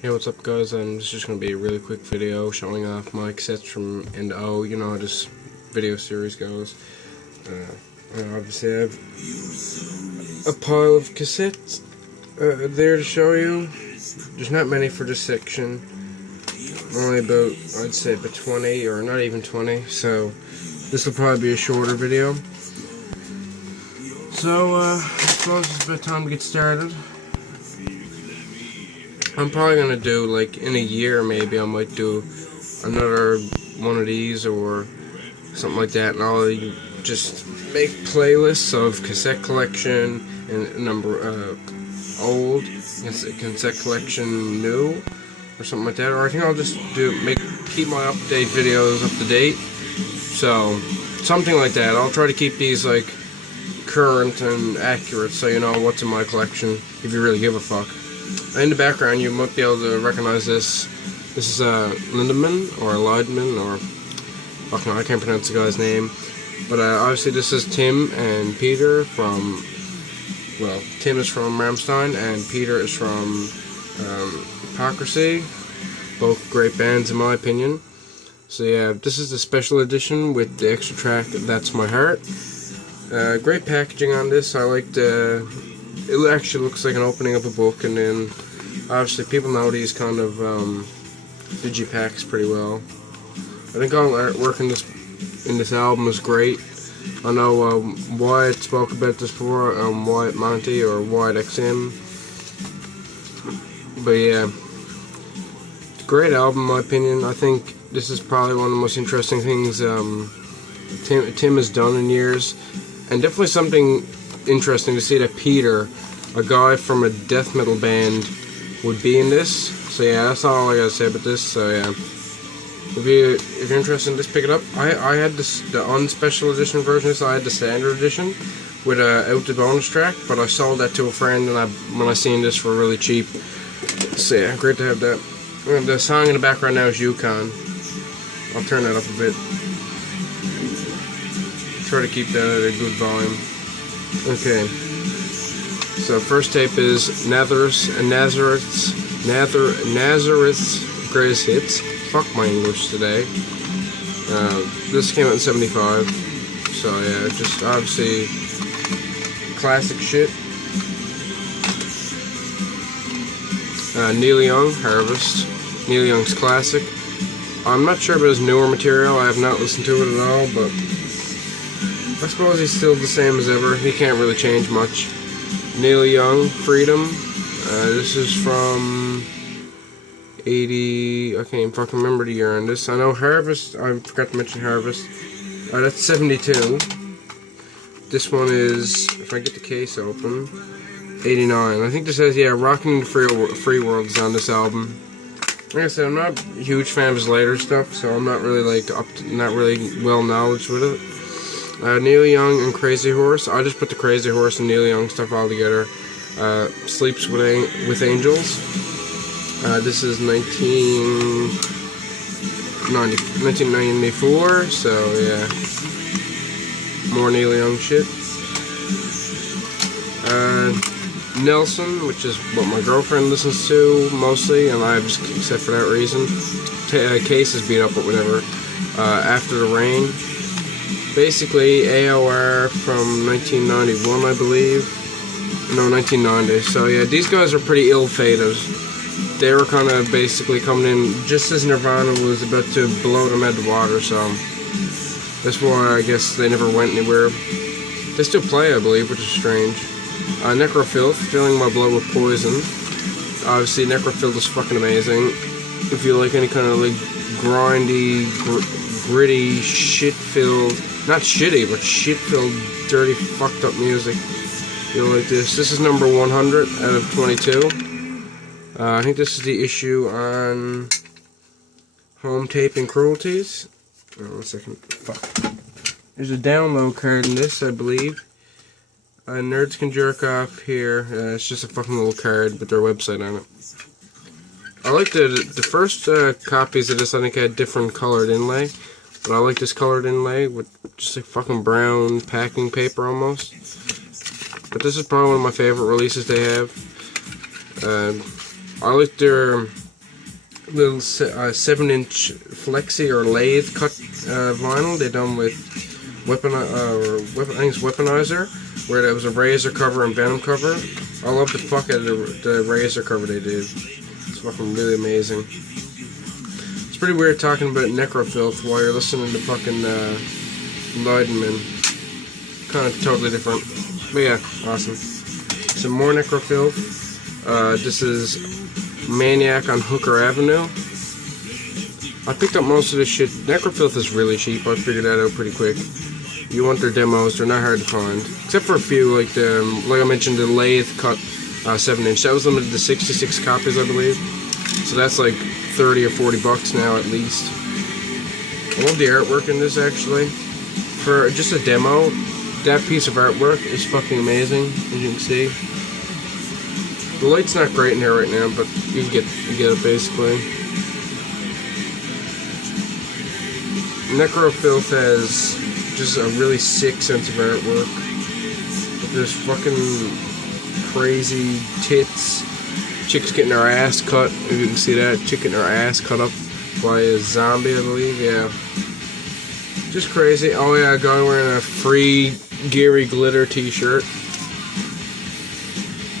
Hey, what's up, guys? This is just going to be a really quick video showing off my cassettes from End O. You know how this video series goes. Obviously, I have a pile of cassettes there to show you. There's not many for this section. Only about, I'd say, about 20, or not even 20. So, this will probably be a shorter video. So, I suppose it's about time to get started. I'm probably gonna do, like, in a year maybe, I might do another one of these or something like that, and I'll just make playlists of cassette collection and number old, cassette collection new, or something like that. Or I think I'll just keep my update videos up to date. So something like that. I'll try to keep these like current and accurate, so you know what's in my collection if you really give a fuck. In the background, you might be able to recognize this. This is Lindemann, or Liedman, or fuck no, I can't pronounce the guy's name. But obviously this is Tim and Peter from, well, Tim is from Rammstein and Peter is from Hypocrisy. Both great bands in my opinion. So yeah, this is the special edition with the extra track, That's My Heart. Great packaging on this. I like the... It actually looks like an opening of a book, and then obviously people know these kind of digipacks pretty well. I think all the artwork in this album is great. I know Wyatt spoke about this before, Wyatt Monty or Wyatt XM. But yeah, it's a great album in my opinion. I think this is probably one of the most interesting things Tim has done in years, and definitely something interesting to see that Peter, a guy from a death metal band, would be in this. So yeah, that's all I gotta say about this. So yeah, if you're interested in this, pick it up. I had the unspecial edition version, so I had the standard edition with out the bonus track, but I sold that to a friend, and when I seen this for really cheap. So yeah, great to have that. And the song in the background now is Yukon. I'll turn that up a bit. Try to keep that at a good volume. Okay, so first tape is Nazareth's Greatest Hits. Fuck my English today. This came out in '75, so yeah, just obviously classic shit. Neil Young, Harvest. Neil Young's classic. I'm not sure about his newer material. I have not listened to it at all, but I suppose he's still the same as ever. He can't really change much. Neil Young, Freedom. This is from 80... I can't even fucking remember the year on this. I know Harvest. I forgot to mention Harvest. That's 72. This one is, if I get the case open, 89. I think this says, yeah, Rockin' the Free World is on this album. Like I said, I'm not a huge fan of his later stuff, so I'm not really like not really well knowledge with it. Neil Young and Crazy Horse. I just put the Crazy Horse and Neil Young stuff all together. Sleeps with Angels. This is 1994, so yeah. More Neil Young shit. Nelson, which is what my girlfriend listens to mostly, and I just except for that reason. Case is beat up, but whatever. After the Rain. Basically, AOR from 1991, I believe. No, 1990. So yeah, these guys are pretty ill-fated. They were kind of basically coming in just as Nirvana was about to blow them out of the water, so that's why I guess they never went anywhere. They still play, I believe, which is strange. Necrofilth, Filling My Blood with Poison. Obviously, Necrofilth is fucking amazing. If you like any kind of like grindy, gritty, shit-filled, not shitty, but shit-filled, dirty, fucked up music, you'll like this. This is number 100 out of 22. I think this is the issue on Home Tape and Cruelties. Oh, 1 second. Fuck. There's a download card in this, I believe. Nerds can jerk off here. It's just a fucking little card with their website on it. I like the first copies of this. I think had different colored inlay, but I like this colored inlay with just like fucking brown packing paper almost. But this is probably one of my favorite releases they have. I like their little 7-inch flexi or lathe cut vinyl. They're done with I think it's Weaponizer, where there was a razor cover and Venom cover. I love the fuck out of the razor cover they did. It's fucking really amazing. It's pretty weird talking about necrofilth while you're listening to fucking Leidenman. Kind of totally different. But yeah, awesome. Some more necrofilth. This is Maniac on Hooker Avenue. I picked up most of this shit. Necrofilth is really cheap. I figured that out pretty quick. You want their demos, they're not hard to find. Except for a few, like I mentioned, the lathe cut 7-inch. That was limited to 66 copies, I believe. So that's like 30 or 40 bucks now at least. I love the artwork in this, actually. For just a demo, that piece of artwork is fucking amazing, as you can see. The light's not great in here right now, but you get it basically. Necrofilth has just a really sick sense of artwork. There's fucking crazy tits. Chick's getting her ass cut. If you can see that, chick getting her ass cut up by a zombie, I believe. Yeah. Just crazy. Oh yeah, a guy wearing a free Geary Glitter t-shirt.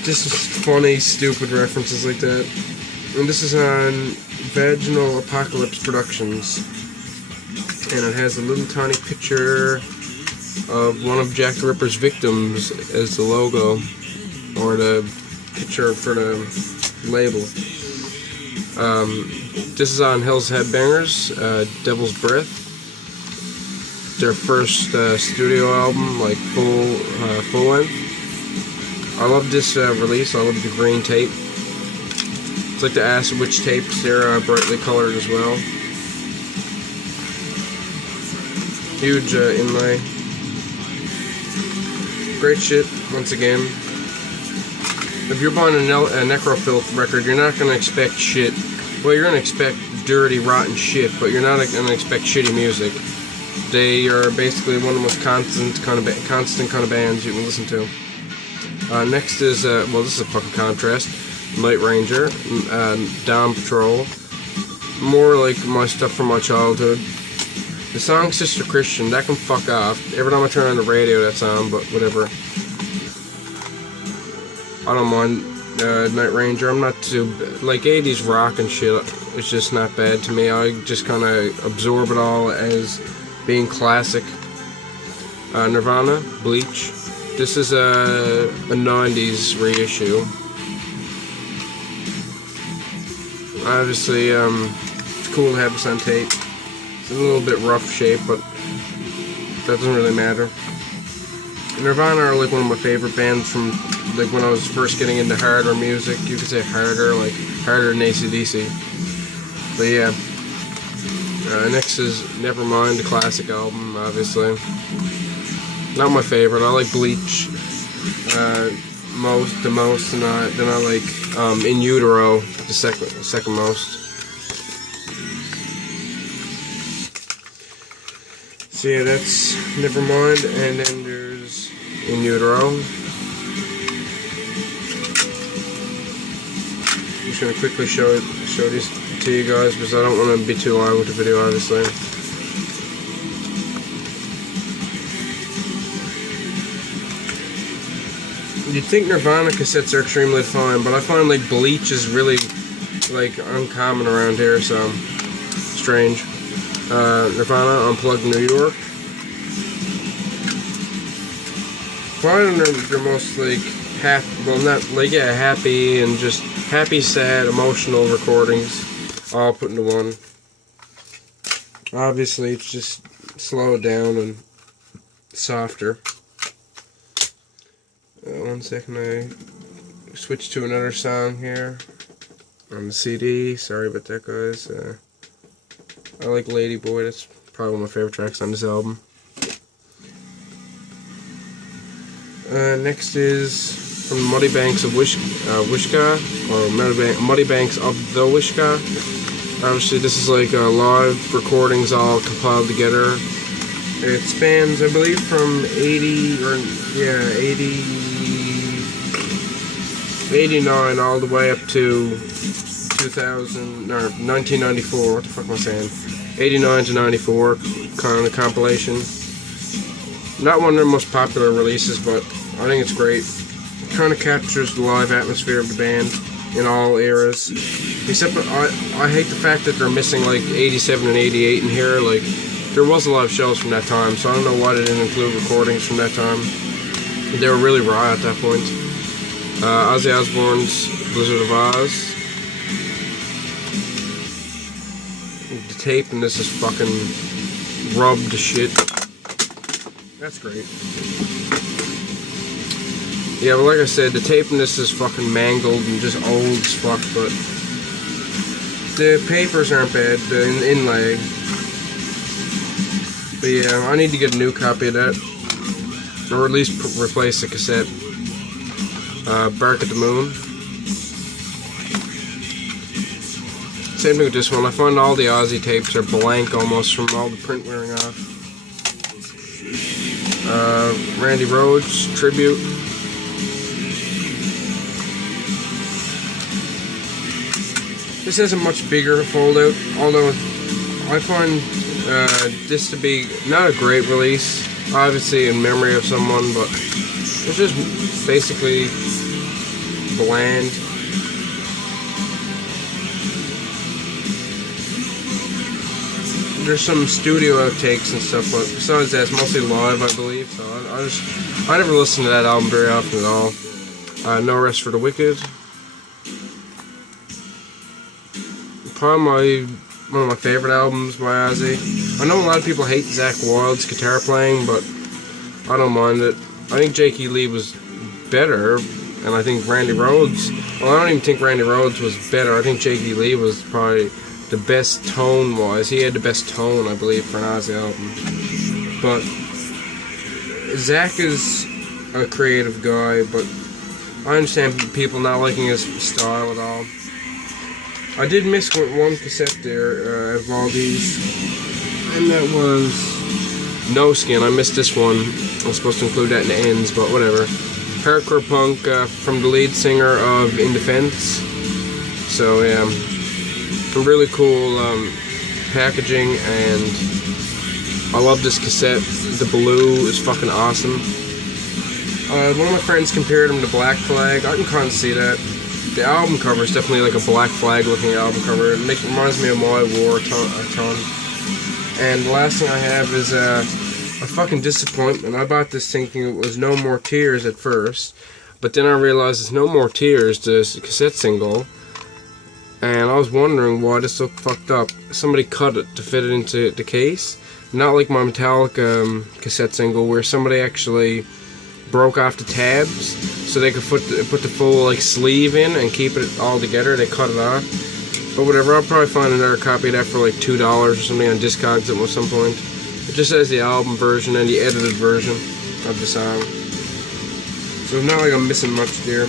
Just funny, stupid references like that. And this is on Vaginal Apocalypse Productions. And it has a little tiny picture of one of Jack the Ripper's victims as the logo, or the picture for the label. This is on Hell's Headbangers, Devil's Breath. Their first studio album, like full length. I love this release. I love the green tape. It's like the Acid Witch tapes. They're brightly colored as well. Huge inlay. Great shit, once again. If you're buying a Necrofilth record, you're not going to expect shit. Well, you're going to expect dirty, rotten shit, but you're not going to expect shitty music. They are basically one of the most constant kind of bands you can listen to. Next is, well, this is a fucking contrast. Night Ranger, Dawn Patrol. More like my stuff from my childhood. The song Sister Christian, that can fuck off. Every time I turn on the radio, that's on, but whatever. I don't mind Night Ranger. I'm not too, like 80s rock and shit, it's just not bad to me. I just kind of absorb it all as being classic. Nirvana, Bleach. This is a 90s reissue. Obviously, it's cool to have this on tape. It's a little bit rough shape, but that doesn't really matter. Nirvana are like one of my favorite bands from like when I was first getting into harder music. You could say harder, like harder than AC/DC. But yeah. Next is Nevermind, the classic album, obviously. Not my favorite. I like Bleach the most, and then I like In Utero the second most. So yeah, that's Nevermind, and then there's In Utero. I'm just gonna quickly show these to you guys because I don't want to be too long with the video, obviously. You'd think Nirvana cassettes are extremely fine, but I find like Bleach is really like uncommon around here, so strange. Nirvana Unplugged New York. Probably their most like happy, well not like yeah, happy and just happy, sad, emotional recordings all put into one. Obviously it's just slowed down and softer. One second, I switch to another song here on the CD. Sorry about that, guys. I like Lady Boy. That's probably one of my favorite tracks on this album. Next is from Muddy Banks of Wishka, or Muddy Banks of the Wishka. Obviously, this is like live recordings all compiled together. It spans, I believe, from 89 all the way up to 2000 or 1994. What the fuck am I saying? 89 to 94 kind of compilation. Not one of their most popular releases, but I think it's great. It kind of captures the live atmosphere of the band in all eras. Except I hate the fact that they're missing like 87 and 88 in here. Like, there was a lot of shows from that time, so I don't know why they didn't include recordings from that time. They were really raw at that point. Ozzy Osbourne's Blizzard of Oz. The tape and this is fucking rubbed to shit. That's great. Yeah, but like I said, the tape in this is fucking mangled and just old as fuck, but the papers aren't bad, the inlay. But yeah, I need to get a new copy of that. Or at least replace the cassette. Bark at the Moon. Same thing with this one. I find all the Ozzy tapes are blank almost from all the print wearing off. Randy Rhoads Tribute. This has a much bigger foldout, although I find this to be not a great release, obviously in memory of someone, but it's just basically bland. There's some studio outtakes and stuff, but besides that, it's mostly live, I believe. So I never listen to that album very often at all. No Rest for the Wicked. Probably one of my favorite albums by Ozzy. I know a lot of people hate Zakk Wylde's guitar playing, but I don't mind it. I think Jake E. Lee was better, and I think Randy Rhoads, well, I don't even think Randy Rhoads was better. I think Jake E. Lee was probably the best tone-wise. He had the best tone, I believe, for an Ozzy album. But Zakk is a creative guy, but I understand people not liking his style at all. I did miss one cassette there of all these, and that was No Skin. I missed this one. I was supposed to include that in the ends, but whatever. Hardcore punk from the lead singer of In Defense. So yeah, some really cool packaging, and I love this cassette. The blue is fucking awesome. One of my friends compared him to Black Flag. I can kind of see that. The album cover is definitely like a Black Flag looking album cover. It reminds me of My War a ton. And the last thing I have is a fucking disappointment. I bought this thinking it was No More Tears at first, but then I realized it's No More Tears, the cassette single, and I was wondering why this looked fucked up. Somebody cut it to fit it into the case. Not like my Metallica cassette single, where somebody actually broke off the tabs so they could put the full like sleeve in and keep it all together. They cut it off. But whatever, I'll probably find another copy of that for like $2 or something on Discogs at some point. It just has the album version and the edited version of the song. So it's not like I'm missing much there.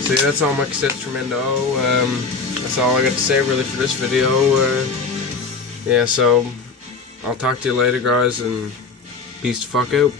So yeah, that's all my cassettes from Endo. That's all I got to say really for this video. Yeah, so I'll talk to you later, guys, and peace the fuck out.